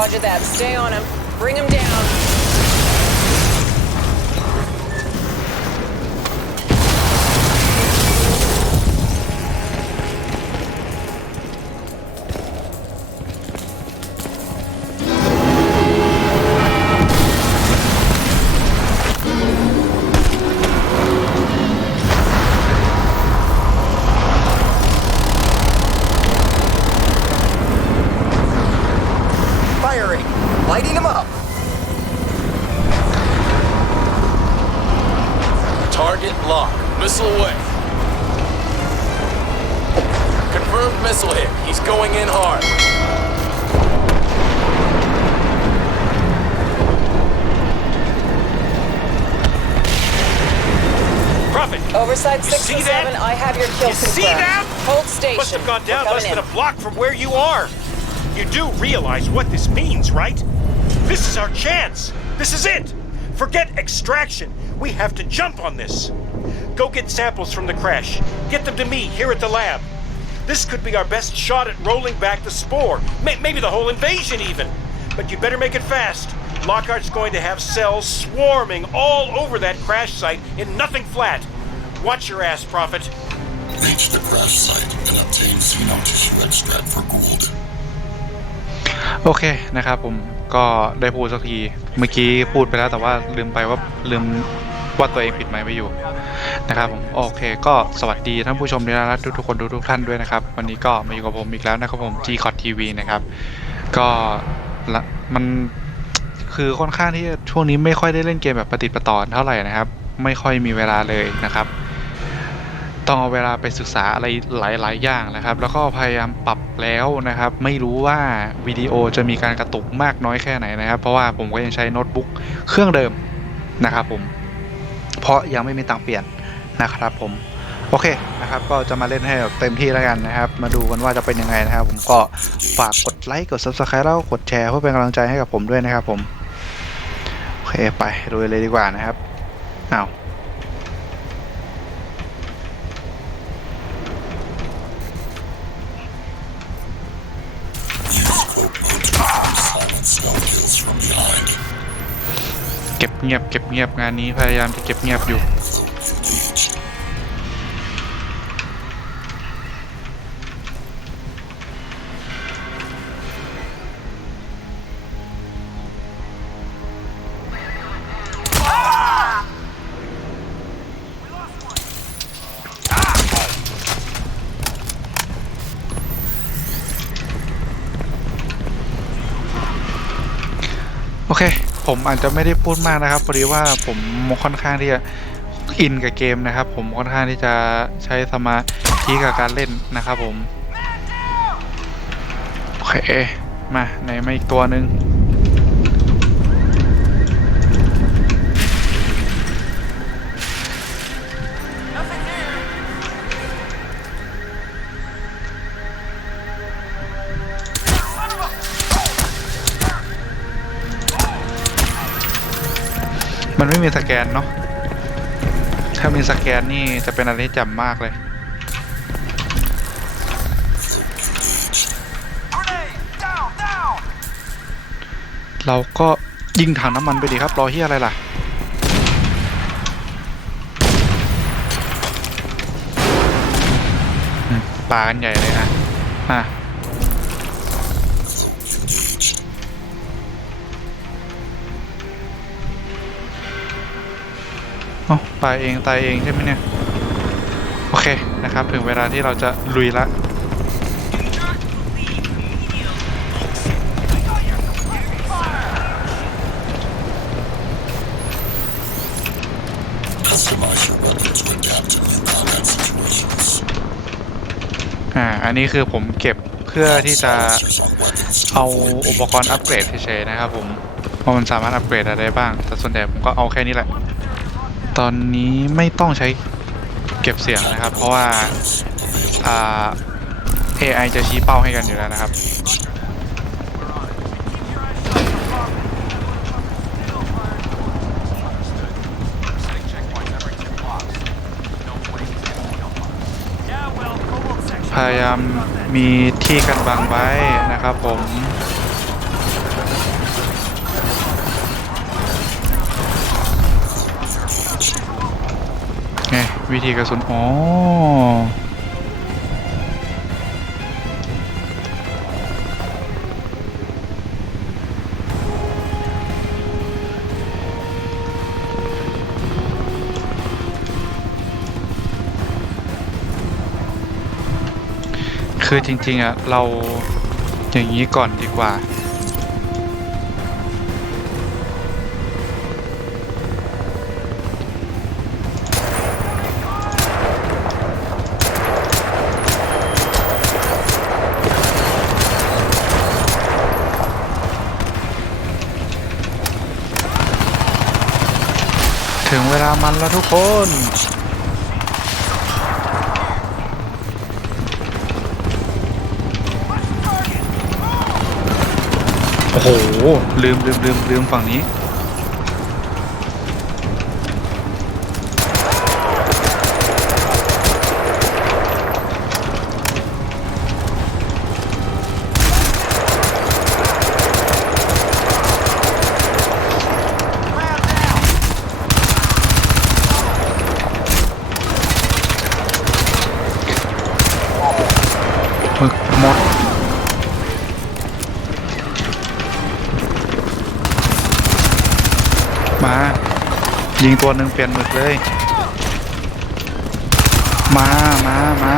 Roger that. Stay on him. Bring him down. Locked. Missile away. Confirmed missile hit. He's going in hard. Prophet, Oversight You 6 see that? 7, I have your kill You see that? Hold station. must have gone down less coming than a block from where you are. You do realize what this means, right? This is our chance. This is it. Forget extraction. We have to jump on this. Go get samples from the crash. Get them to me here at the lab. This could be our best shot at rolling back the spore. May- maybe the whole invasion, even. But you better make it fast. Lockhart's going to have cells swarming all over that crash site in nothing flat. Watch your ass, Prophet. Reach the crash site and obtain xeno tissue extract for Gould. โอเคนะครับผมก็ได้พูดสักทีเมื่อกี้พูดไปแล้วแต่ว่าลืมไปว่าลืมว่าตัวเองปิดไมค์ไปอยู่ นะครับผมโอเค ก็สวัสดีท่านผู้ชมที่น่ารักทุกๆคนทุกๆท่านด้วยนะครับ วันนี้ก็มาอยู่กับผมอีกแล้วนะครับผม G c o t TV นะครับ ก็ละมันคือค่อนข้างที่ช่วงนี้ไม่ค่อยได้เล่นเกมแบบประติดประต่อเท่าไหร่นะครับ ไม่ค่อยมีเวลาเลยนะครับ ต้องเอาเวลาไปศึกษาอะไรหลาย ๆ อย่างนะครับ แล้วก็พยายามปรับแล้วนะครับ ไม่รู้ว่าวิดีโอจะมีการกระตุกมากน้อยแค่ไหนนะครับ เพราะว่าผมก็ยังใช้โน้ตบุ๊กเครื่องเดิมนะครับผมเพราะยังไม่มีตังเปลี่ยน นะครับผมโอเคนะครับก็จะมาเล่นให้แบบเต็มที่แล้วกันนะครับ มาดูกันว่าจะเป็นยังไงนะครับ ผมก็ฝากกดไลค์กด subscribe แล้วก็กดแชร์เพื่อเป็นกำลังใจให้กับผมด้วยนะครับ ผมโอเคไปดูเลยดีกว่านะครับเอาเก็บเงียบเก็บเงียบงานนี้พยายามจะเก็บเงียบอยู่ ผมอาจจะไม่ได้พูดมากนะครับพอดีว่าผมค่อนข้างที่จะอินกับเกมนะครับ ผมค่อนข้างที่จะใช้สมาธิกับการเล่นนะครับผมโอเคมาไหนมาอีกตัวหนึ่ง มันไม่มีสแกนเนาะ ถ้ามีสแกนนี่จะเป็นอะไรที่จำมากเลย เราก็ยิงถังน้ำมันไปดีครับ รอเฮียอะไรล่ะ ปากันใหญ่เลยนะอะ อ้าตายเองตายเองใช่ไหมเนี่ย โอเคนะครับ ถึงเวลาที่เราจะลุยละอ่า อันนี้คือผมเก็บเพื่อที่จะเอาอุปกรณ์อัปเกรดเฉยๆนะครับผมว่ามันสามารถอัปเกรดอะไรได้บ้าง แต่ส่วนใหญ่ผมก็เอาแค่นี้แหละ ตอนนี้ไม่ต้องใช้เก็บเสียงนะครับ เพราะว่าอ่า AI จะชี้เป้าให้กันอยู่แล้วนะครับพยายามมีที่กันบังไว้นะครับผม วิธีกระสุน อ๋อ คือจริง ๆ อะ เราอย่างนี้ก่อนดีกว่าามันแล้วทุกคน โอ้โห ลืมลืมลืมลืมฝั่งนี้ หมึกหมด มา ยิง ตัวหนึ่งเปลี่ยนหมึกเลย มามามา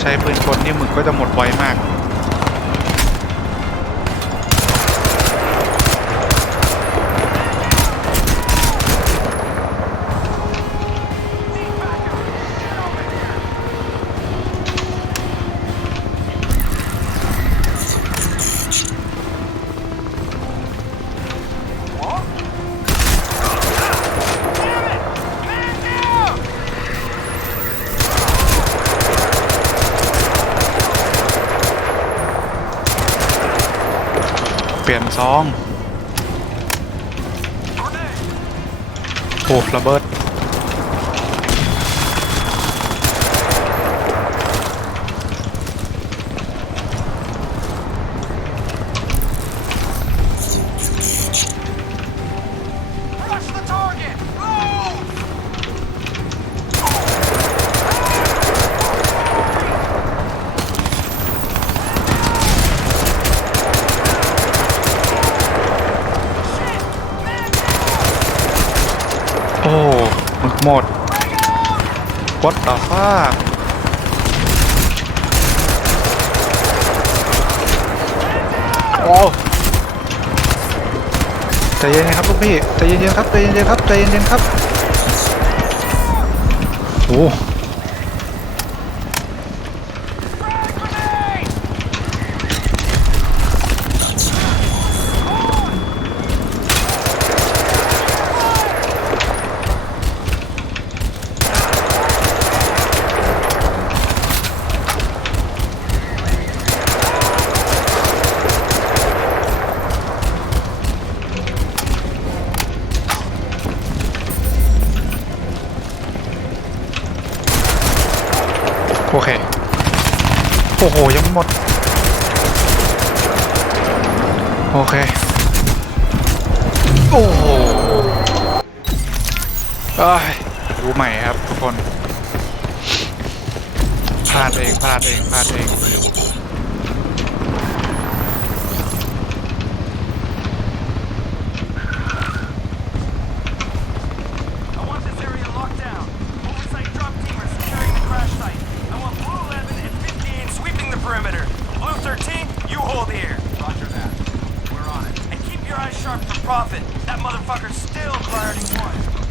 ใช้ปืนกลนี่หมึกก็จะหมดไวมาก เปลี่ยนซอง โอ้ระเบิด ครับใจเย็นๆครับใจเย็นๆครับโอ้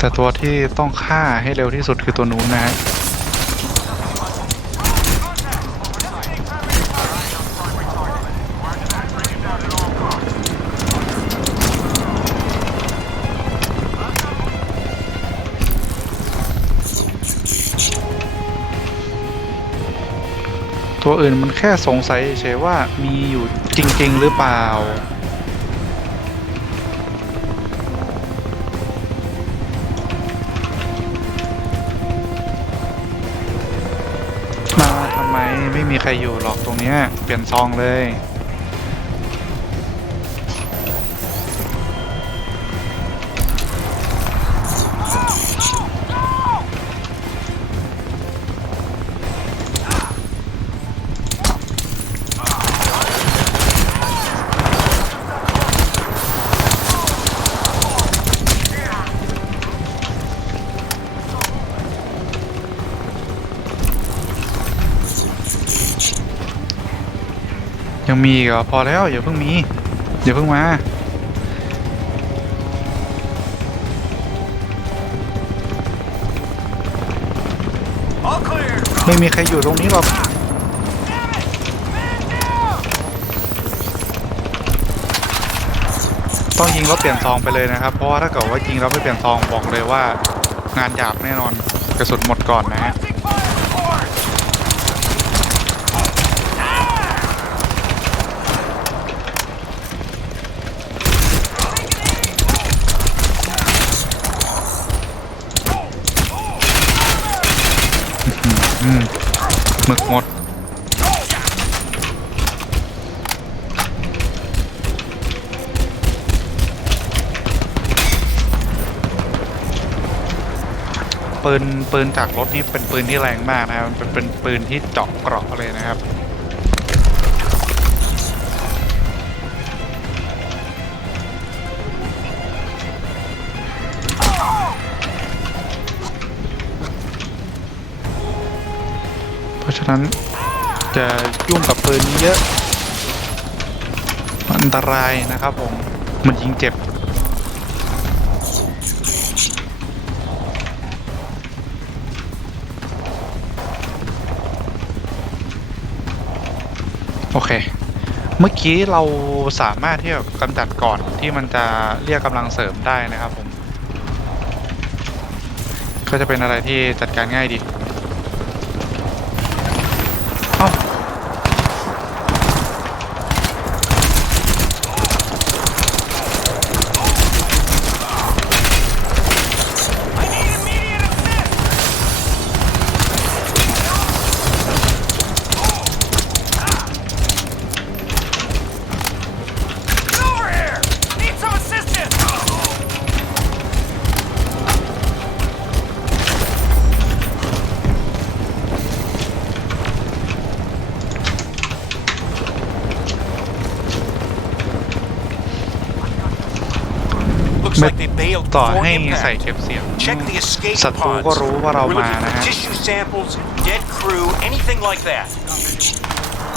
แต่ตัวที่ต้องฆ่าให้เร็วที่สุดคือตัวนู้นนะฮะตัวอื่นมันแค่สงสัยเฉยว่ามีอยู่จริง ๆ หรือเปล่า มาทำไมไม่มีใครอยู่หรอกตรงเนี้ย เปลี่ยนซองเลย ยังมีอีกเหรอพอแล้วอย่าเพิ่งมีอย่าเพิ่งมาไม่มีใครอยู่ตรงนี้หรอกต้องยิงแล้วเปลี่ยนซองไปเลยนะครับ เพราะว่าถ้าเกิดว่ายิงแล้วไม่เปลี่ยนซองบอกเลยว่างานหยาบแน่นอนกระสุนหมดก่อนนะฮะ อืมหมึกหมด ปืนปืนจากรถนี่เป็นปืนที่แรงมากนะครับมันเป็นเป็นปืนที่เจาะเกราะเลยนะครับะนั้นจะยุ่งกับปืนนี้เยอะ อันตรายนะครับผม มันยิงเจ็บ โอเค เมื่อกี้เราสามารถที่จะกำจัดก่อนที่มันจะเรียกกำลังเสริมได้นะครับผม ก็จะเป็นอะไรที่จัดการง่ายดี ต่อ before ให้ใส่ impact. เก็บเสียง Check the escape ศัตรู pods. ก็รู้ว่าเรา We're มา looking นะ for ฮะ tissue samples, dead crew, anything like that.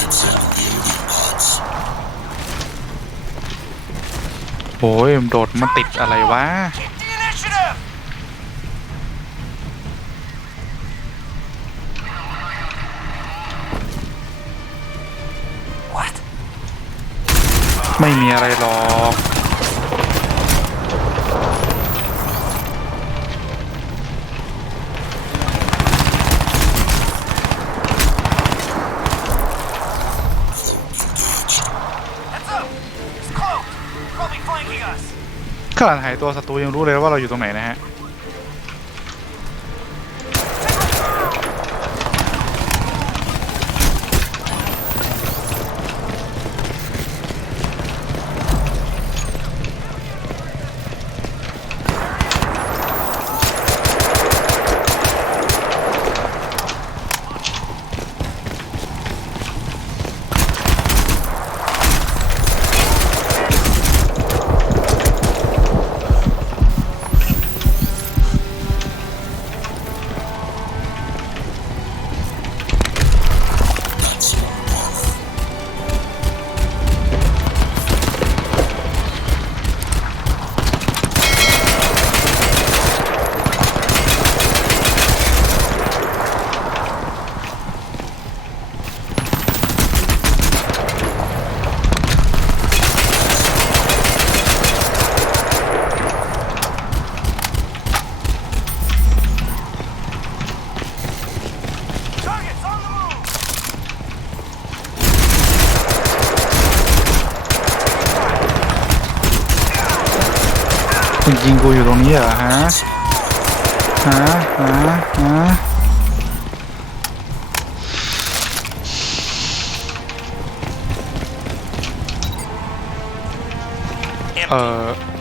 Except the alien pods. โอ้ยโดดมาติดอะไรวะ Keep the initiative. ไม่มีอะไรหรอก ขนาดหายตัวศัตรูยังรู้เลยว่าเราอยู่ตรงไหนนะฮะ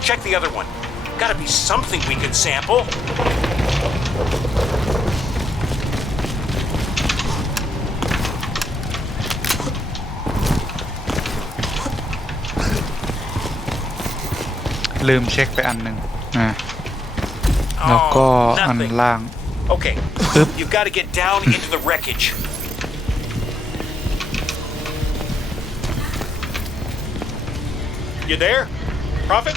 Check the other one. Gotta be something we can sample. ลืมเช็คไปอันหนึ่งอ่ะแล้วก็ Oh, อัน nothing. ล่าง Okay. Oop. You've got to get down into the wreckage. You there? Prophet?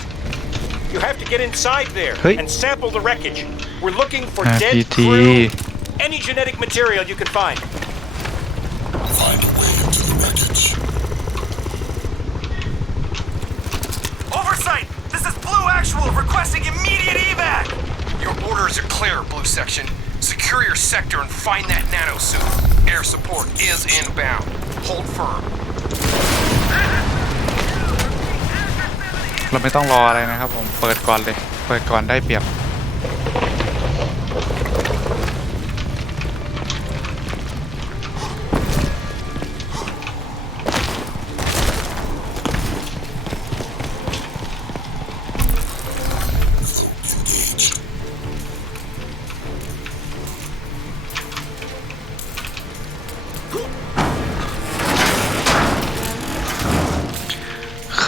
You have to get inside there Hey. and sample the wreckage. We're looking for Ah, dead PT. crew. Any genetic material you can find. Find a way into the wreckage. Oversight! This is Blue Actual requesting immediate evac! Your orders are clear, Blue Section. Secure your sector and find that nanosuit. Air support is inbound. Hold firm. เราไม่ต้องรออะไรนะครับผมเปิดก่อนเลย เปิดก่อนได้เปรียบ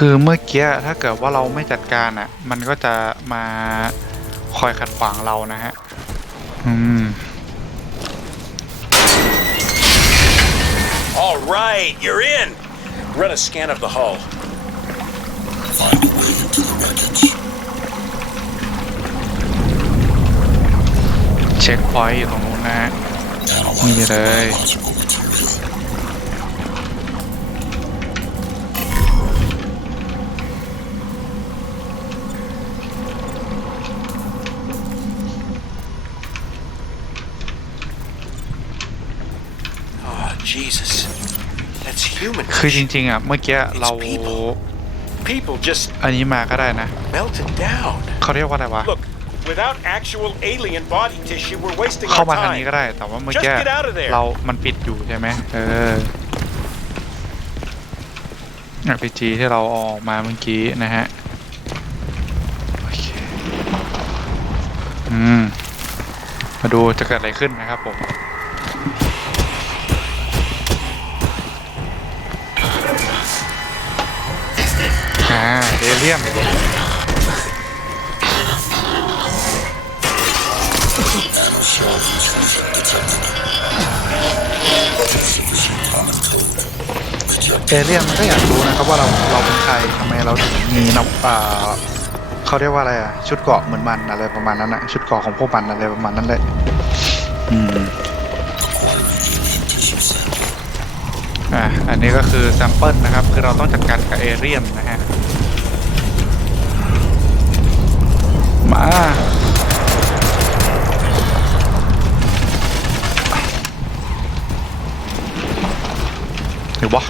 คือเมื่อกี้ถ้าเกิดว่าเราไม่จัดการอะ มันก็จะมาคอยขัดขวางเรานะฮะ อืม All right, you're in. Run a scan of the hull. Find a way into the wreckage. เช็คพอยต์อยู่ตรงนู้นนะฮะ Analyze the Mirai. biological Jesus. That's human. คือจริงๆอะเมื่อกี้เรา People just อันนี้มาก็ได้นะ melted down. เขาเรียกว่าอะไรวะ Look, without actual alien body tissue, we're wasting เข้า our มาทางนี้ time. ก็ได้ แต่ว่าเมื่อกี้ Just get out of there เรา มันปิดอยู่ใช่ไหมเออ RPG ที่เราเอาออกมาเมื่อกี้นะฮะ โอเค อืม มาดูจะเกิดอะไรขึ้นนะครับผม เอเลียมเอเลียนมันก็อยากรู้นะครับว่าเราเราเป็นใครทำไมเราถึงมีนำอ่าเขาเรียกว่าอะไรอะชุดเกาะเหมือนมันอะไรประมาณนั้นอะชุดเกาะของพวกมันอะไรประมาณนั้นเลยอืม alien tissue sample. อะอันนี้ก็คือแซมเปิลนะครับ คือเราต้องจัดการกับเอเรียนนะฮะ มา เดี๋ยววะ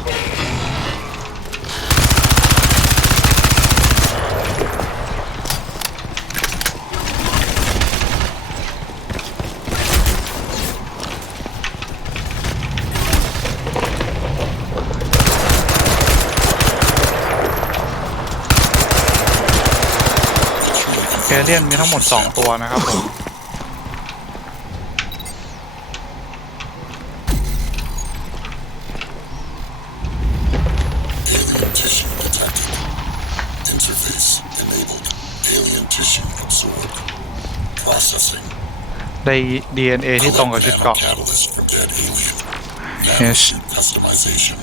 เอเลียนมีทั้งหมด 2 ตัวนะครับผม Alien tissue detected. Interface enabled. Alien tissue absorbed. Processing. ได้ DNA ที่ตรงกับชุดเกราะ Catalyst from dead alien. Yes. Nanosuit customization.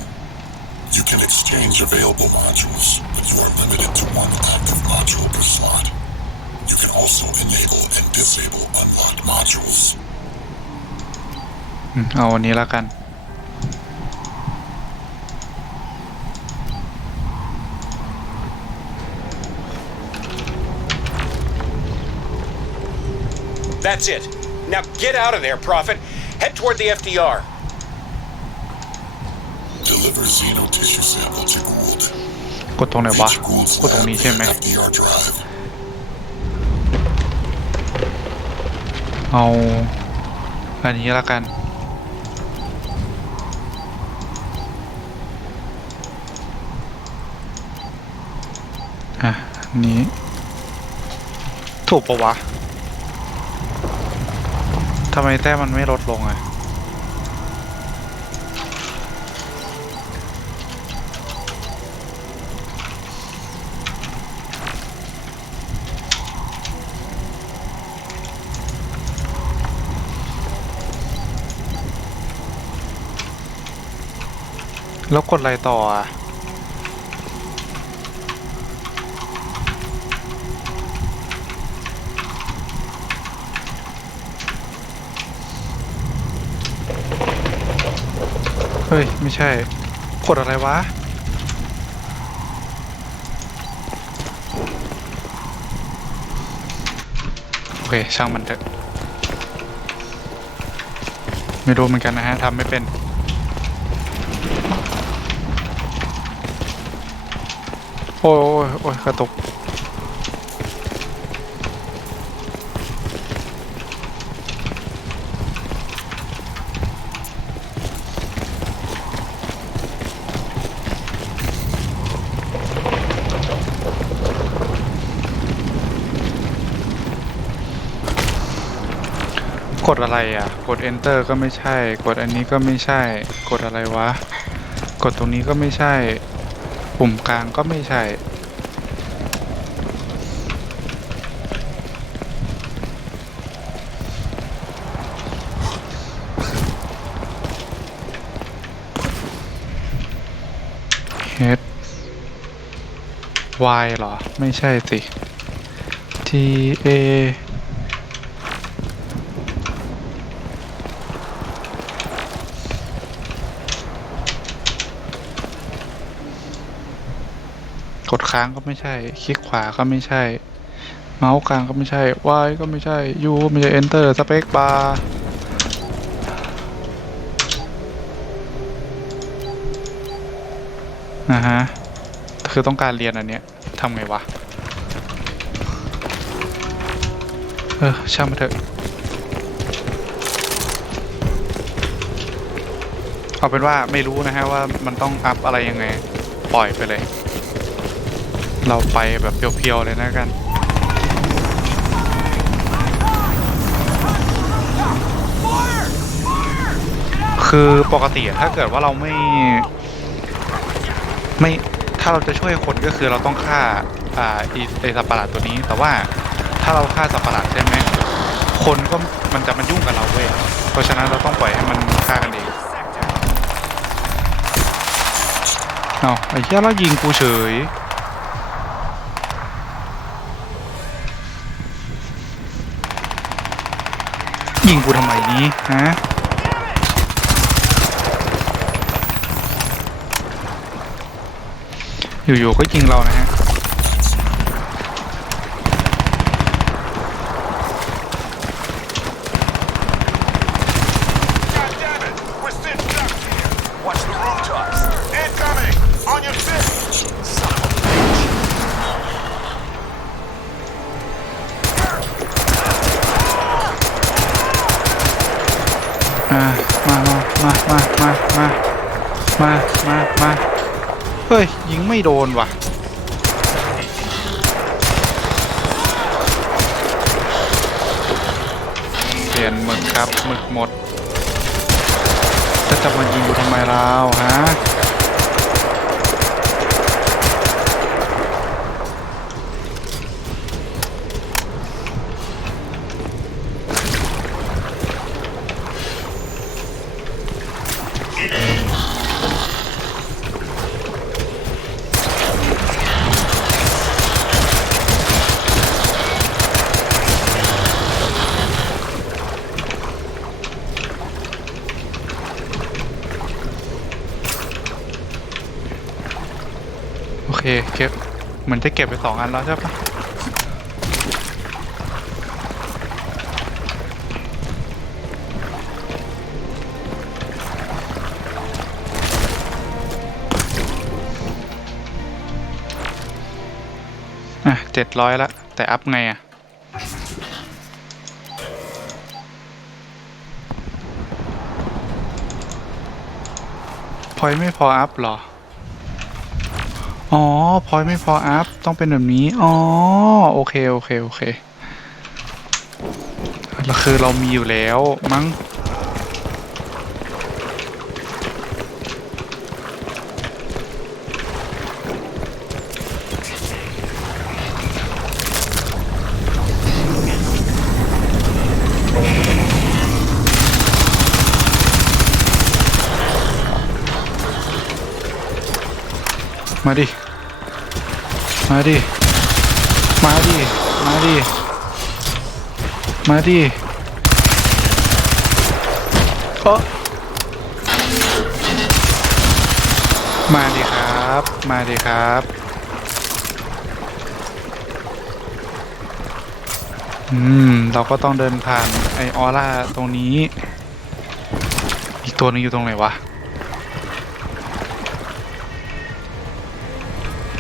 You can exchange available modules, but you are limited to one active module also enable and disable unlocked modules. อืมเอาวันนี้แล้วกัน That's it. Now get out of there, Prophet. Head toward the FDR. Deliver xeno tissue sample to Gould. กดตรงไหนวะ Reach Gould's กดตรง lab นี้ใช่ไหม via FDR drive. เอาอันนี้ละกันอะนนี้ ถูกปะวะทำไมแต้มมันไม่ลดลงอะ แล้วกดอะไรต่ออะเฮ้ย ไม่ใช่ กดอะไรวะ โอเค ช่างมันเถอะ ไม่รู้เหมือนกันนะฮะทำไม่เป็น โอ้ยโอ้ยโอ้ยกระตุกกดอะไรอะ กด enter ก็ไม่ใช่ กดอันนี้ก็ไม่ใช่ กดอะไรวะ กดตรงนี้ก็ไม่ใช่ ปุ่มกลางก็ไม่ใช่ H Y เหรอ ไม่ใช่สิ T A กดค้างก็ไม่ใช่ คลิกขวาก็ไม่ใช่ เมาส์กลางก็ไม่ใช่ Y ก็ไม่ใช่ U ก็ไม่ใช่ Enter สเปคบาร์นะฮะ คือต้องการเรียนอันเนี้ยทำไงวะ เออ ช่างมาเถอะ เอาเป็นว่าไม่รู้นะฮะว่ามันต้องอัพอะไรยังไง ปล่อยไปเลย เราไปแบบเพียวๆเลยนะกัน คือปกติถ้าเกิดว่าเราไม่ ไม่ถ้าเราจะช่วยคนก็คือเราต้องฆ่าอ่าไอสัตว์ประหลาดตัวนี้ แต่ว่าถ้าเราฆ่าสัตว์ประหลาดใช่ไหมคนก็มันจะมายุ่งกับเราเว้ยเพราะฉะนั้นเราต้องปล่อยให้มันฆ่ากันเองเอาไอ้เหี้ยแล้วยิงกูเฉย ยิงกูทำไมนี้ฮะอยู่ๆก็ยิงเรานะฮะ โดนว่ะ เปลี่ยนหมึกครับหมึกหมด จะจะมายิงกูทำไมเราฮะ เหมือนจะเก็บไปสองอันแล้วใช่ปะอะเจ็ดร้อยละ แต่อัพไงอะพอยไม่พออัพหรอ อ๋อพอยไม่พออัพต้องเป็นแบบนี้ อ๋อ โอเค โอเค โอเคแล้วคือเรามีอยู่แล้วมั้ง มาดิ มาดิ มาดิ มาดิ มาดิโอะมาดิครับ มาดิครับอืม เราก็ต้องเดินผ่านไอออร่าตรงนี้ อีกตัวหนึงอยู่ตรงไหนวะ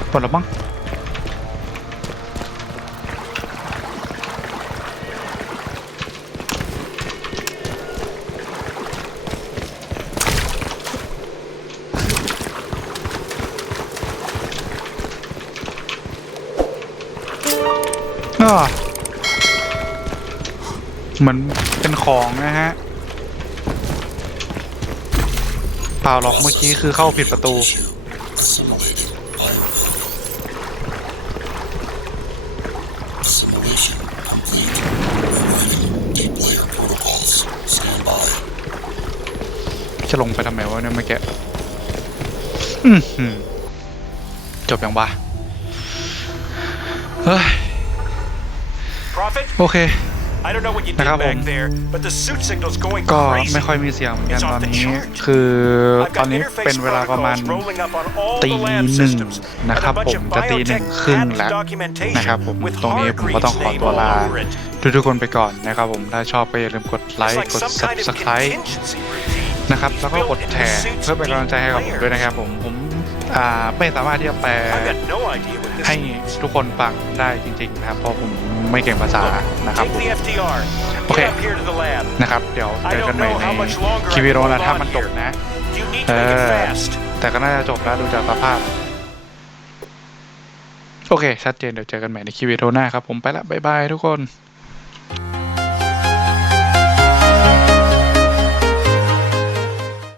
หมดแล้วมั้งอ้อเหมือนเป็นของนะฮะเปล่าหรอกเมื่อกี้คือเข้าผิดประตู ลงไปทำไมวะเนี่ยเมื่อกี้อือหือจบยังวะเฮ้ย Prophet, โอเค I don't know what you did นะครับผม back there, but the suit signal's going ก็ crazy. ไม่ค่อยมีเสียงเหมือนกัน It's ต off อน the นี้ chart. คือ I've ตอน got นี้เป็น interface เวลาประมาณ protocols rolling up on all ตี the ห lab นึ่ง systems นะครับ and a ผ bunch ม of จะตีหนึ่ง biotech ครึ่ง patent แล้ว documentation นะครับผม with ตรงนี้ผมก็ต้องขอ Hargreaves' ตัว name ลา all over it. ทุกๆคนไปก่อนนะครับผมถ้าชอบก็อย่าลืมกดไล It's ค์ like กด some kind of subscribe contingency routine. นะครับ แล้วก็กดแชร์เพื่อเป็นกำลังใจให้กับผมด้วยนะครับ ผมผมไม่สามารถที่จะแปลให้ทุกคนฟังได้จริง ๆ นะครับ เพราะผมไม่เก่งภาษานะครับ Take ผม the FDR. Okay. Get up here to the lab. นะครับ เดี๋ยวเจอกันใหม่ในคิวิดีโอ I can นะถ้ามันจบนะ You need to make it Uh, fast. แต่ก็น่าจะจบแล้วดูจากสภาพ โอเค ชัดเจนเดี๋ยวเจอกันใหม่ในคิวิดีโอหน้าครับผมไปละบ๊ายบายทุกคน